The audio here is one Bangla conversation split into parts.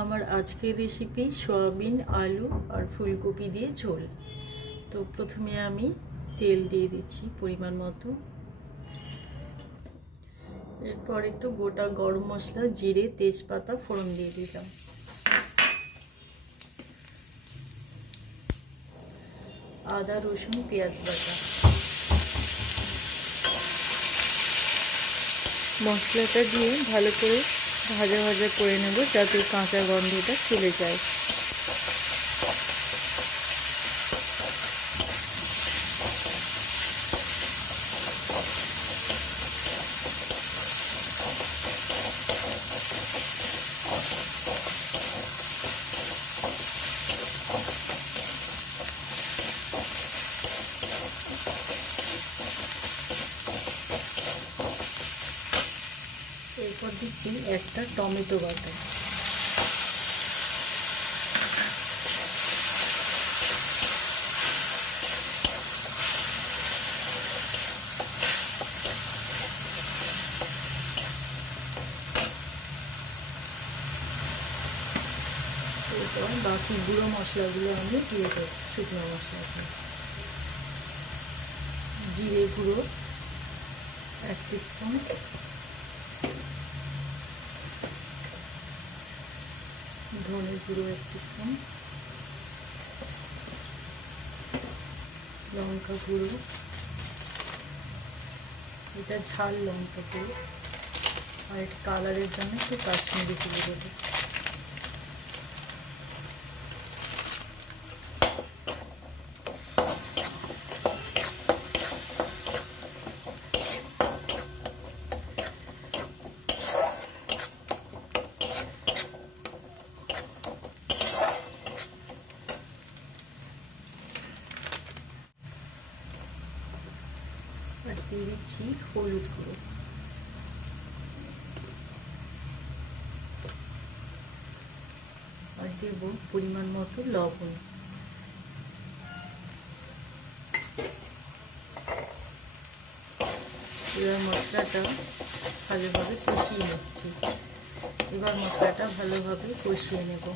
আমার আজকের রেসিপি সয়াবিন, আলু আর ফুলকপি দিয়ে ঝোল। তো প্রথমে আমি তেল দিয়ে দিচ্ছি পরিমাণ মতো। এরপর একটু গোটা গরম মশলা, জিরে, তেজপাতা, ফোড়ন দিয়ে দিলাম। আদা, রসুন, পেঁয়াজ বাটা। মশলাটা দিয়ে ভালো করে ভাজা ভাজা করে নেব যাতে কাঁচা গন্ধটা চলে যায়। এরপর দিচ্ছি একটা টমেটো বাটা। এরপর বাকি গুঁড়ো মশলাগুলো আমি দিয়ে দেবো, শুকনো মশলাটা জিরে গুঁড়ো, এক স্পুন ধনে গুঁড়ো এক স্পুন লঙ্কা গুঁড়ো। এটা ঝাল লঙ্কা গুঁড়ো। আর এটা কালারের জন্য একটু কাশ্মীরি গুঁড়ো দেবো। দিয়ে দিচ্ছি হলুদ গুঁড়ো। আর দেব পরিমাণ মতো লবণ। এবার মশলাটা ভালোভাবে কষিয়ে নিচ্ছি। এবার মশলাটা ভালোভাবে কষিয়ে নেব।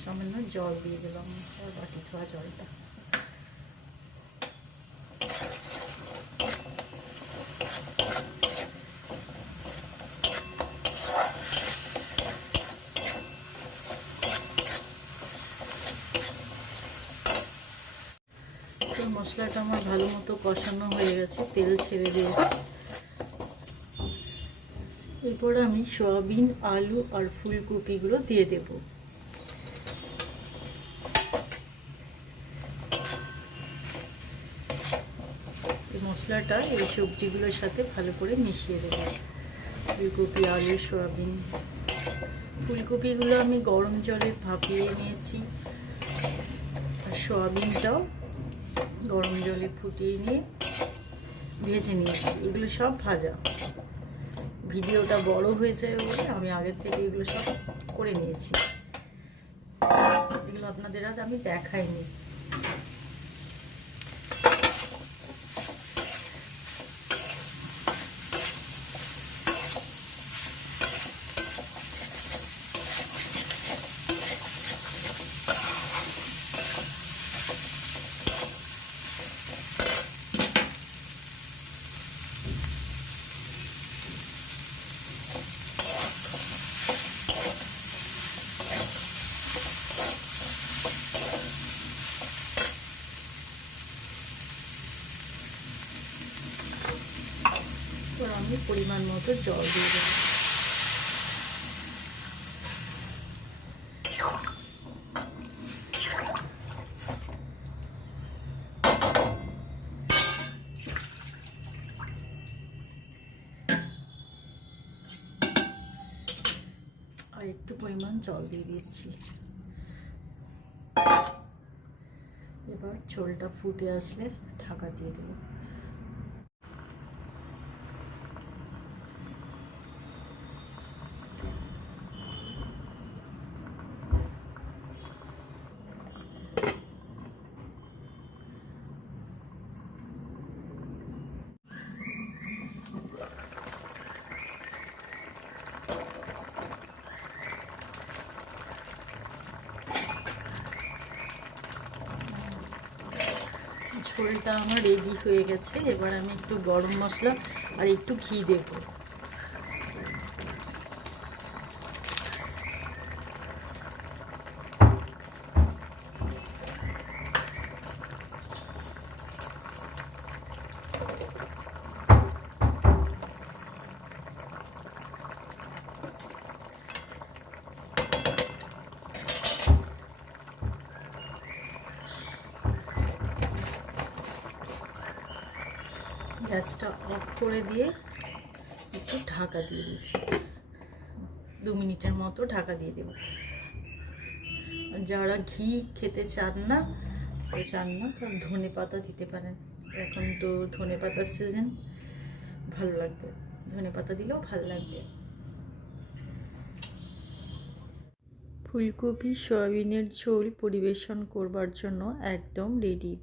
সামান্য জল দিয়ে দিলাম বাটি ধোয়া জলটা তো মশলাটা আমার ভালো মতো কষানো হয়ে গেছে, তেল ছেড়ে দিয়েছে। এরপর আমি সয়াবিন, আলু আর ফুলকপিগুলো দিয়ে দেব। মশলাটা এই সবজিগুলোর সাথে ভালো করে মিশিয়ে দেবো। ফুলকপি, আলু, সয়াবিন। ফুলকপিগুলো আমি গরম জলে ভাপিয়ে নিয়েছি। আর সয়াবিনটাও গরম জলে ফুটিয়ে নিয়ে ভেজে নিয়েছি। এগুলো সব ভাজা। ভিডিওটা বড় হয়েছে বলে আমি আগের থেকে এগুলো সব করে নিয়েছি। এগুলো আপনাদের আজ আমি দেখাইনি এবার আমি পরিমাণ মতো জল দিয়ে দেবো আর একটু পরিমাণ জল দিয়ে দিচ্ছি। এবার ঝোলটা ফুটে আসলে ঢাকা দিয়ে দেবো। ঝোলটা আমার রেডি হয়ে গেছে। এবার আমি একটু গরম মশলা আর একটু ঘি দেবো। গ্যাসটা অফ করে দিয়ে একটু ঢাকা দিয়ে দিচ্ছি। দু মিনিটের মতো ঢাকা দিয়ে দেব। যারা ঘি খেতে চান না চান না, তারা ধনে পাতা দিতে পারেন। এখন তো ধনে পাতার সিজন ভালো লাগবে। ধনে পাতা দিলেও ভালো লাগবে। ফুলকপি, সয়াবিনের ঝোল পরিবেশন করবার জন্য একদম রেডি